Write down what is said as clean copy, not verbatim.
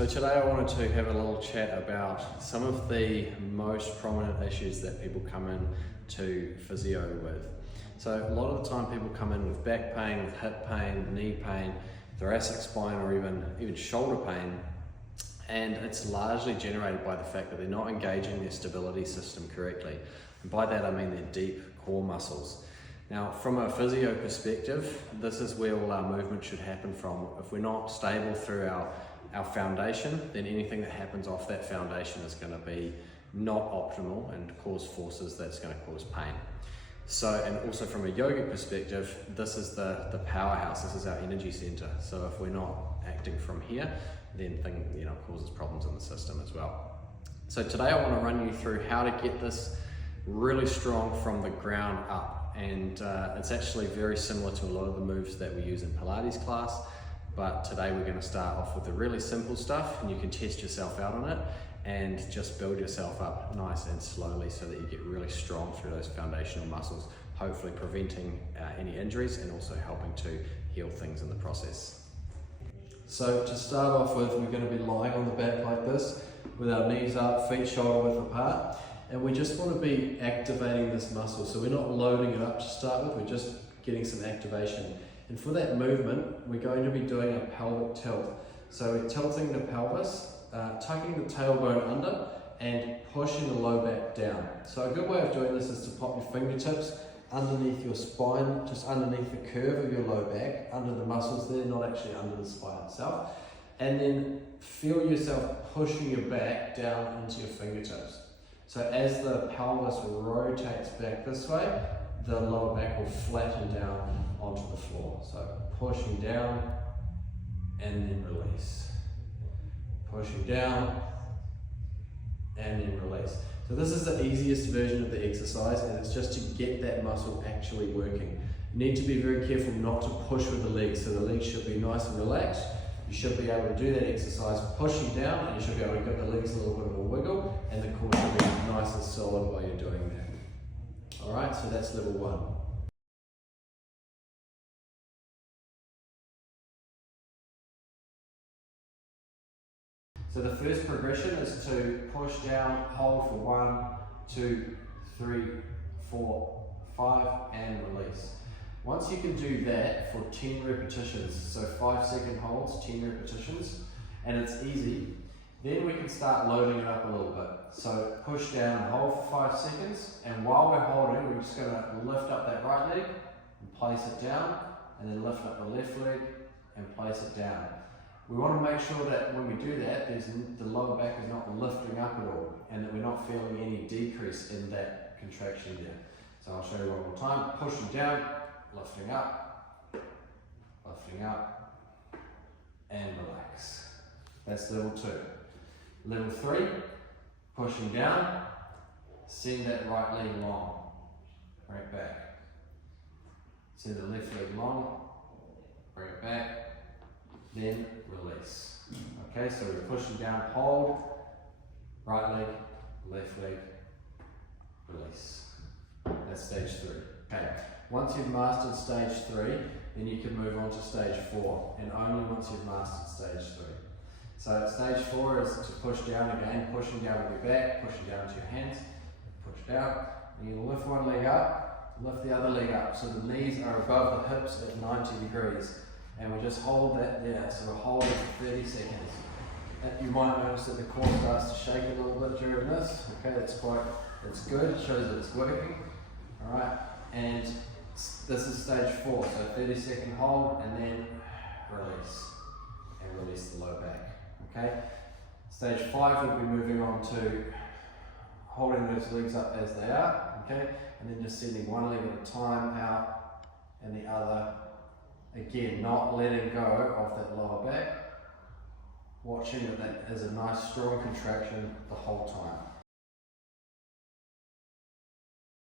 So today I wanted to have a little chat about some of the most prominent issues that people come in to physio with. So a lot of the time people come in with back pain, with hip pain, knee pain, thoracic spine, or even shoulder pain, and it's largely generated by the fact that they're not engaging their stability system correctly. And by that I mean their deep core muscles. Now, from a physio perspective, this is where all our movement should happen from. If we're not stable through our foundation, then anything that happens off that foundation is going to be not optimal and cause forces that's going to cause pain. So, and also from a yogic perspective, this is the powerhouse, this is our energy center. So if we're not acting from here, then causes problems in the system as well. So today I want to run you through how to get this really strong from the ground up. And it's actually very similar to a lot of the moves that we use in Pilates class. But today we're going to start off with the really simple stuff, and you can test yourself out on it and just build yourself up nice and slowly so that you get really strong through those foundational muscles, hopefully preventing any injuries and also helping to heal things in the process. So to start off with, we're going to be lying on the back like this with our knees up, feet shoulder width apart, and we just want to be activating this muscle. So we're not loading it up to start with, we're just getting some activation. And for that movement, we're going to be doing a pelvic tilt. So we're tilting the pelvis, tucking the tailbone under and pushing the low back down. So a good way of doing this is to pop your fingertips underneath your spine, just underneath the curve of your low back, under the muscles there, not actually under the spine itself. And then feel yourself pushing your back down into your fingertips. So as the pelvis rotates back this way, the lower back will flatten down onto the floor. So pushing down and then release. Pushing down and then release. So this is the easiest version of the exercise, and it's just to get that muscle actually working. You need to be very careful not to push with the legs, so the legs should be nice and relaxed. You should be able to do that exercise pushing down, and you should be able to give the legs a little bit of a wiggle, and the core should be nice and solid while you're doing that. Alright, so that's level 1. So the first progression is to push down, hold for 1, 2, 3, 4, 5, and release. Once you can do that for 10 repetitions, so 5-second holds, 10 repetitions, and it's easy, then we can start loading it up a little bit. So push down and hold for 5 seconds, and while we're holding, we're just going to lift up that right leg and place it down, and then lift up the left leg and place it down. We want to make sure that when we do that, the lower back is not lifting up at all, and that we're not feeling any decrease in that contraction there. So I'll show you one more time. Pushing down, lifting up, and relax. That's level 2. Level 3, pushing down, send that right leg long, bring it back. Send the left leg long, bring it back, then release. Okay, so we're pushing down, hold, right leg, left leg, release. That's stage 3. Okay, once you've mastered stage 3, then you can move on to stage 4, and only once you've mastered stage 3. So stage 4 is to push down again, pushing down with your back, pushing down with your hands, push down, and you lift one leg up, lift the other leg up, so the knees are above the hips at 90 degrees. And we just hold that there, so we'll hold it for 30 seconds. And you might notice that the core starts to shake a little bit during this. Okay, that's good, it shows that it's working. Alright, and this is stage 4, so 30-second hold and then release. And release the low back. Okay, stage 5 we'll be moving on to holding those legs up as they are, okay, and then just sending one leg at a time out and the other. Again, not letting go of that lower back, watching that that is a nice strong contraction the whole time.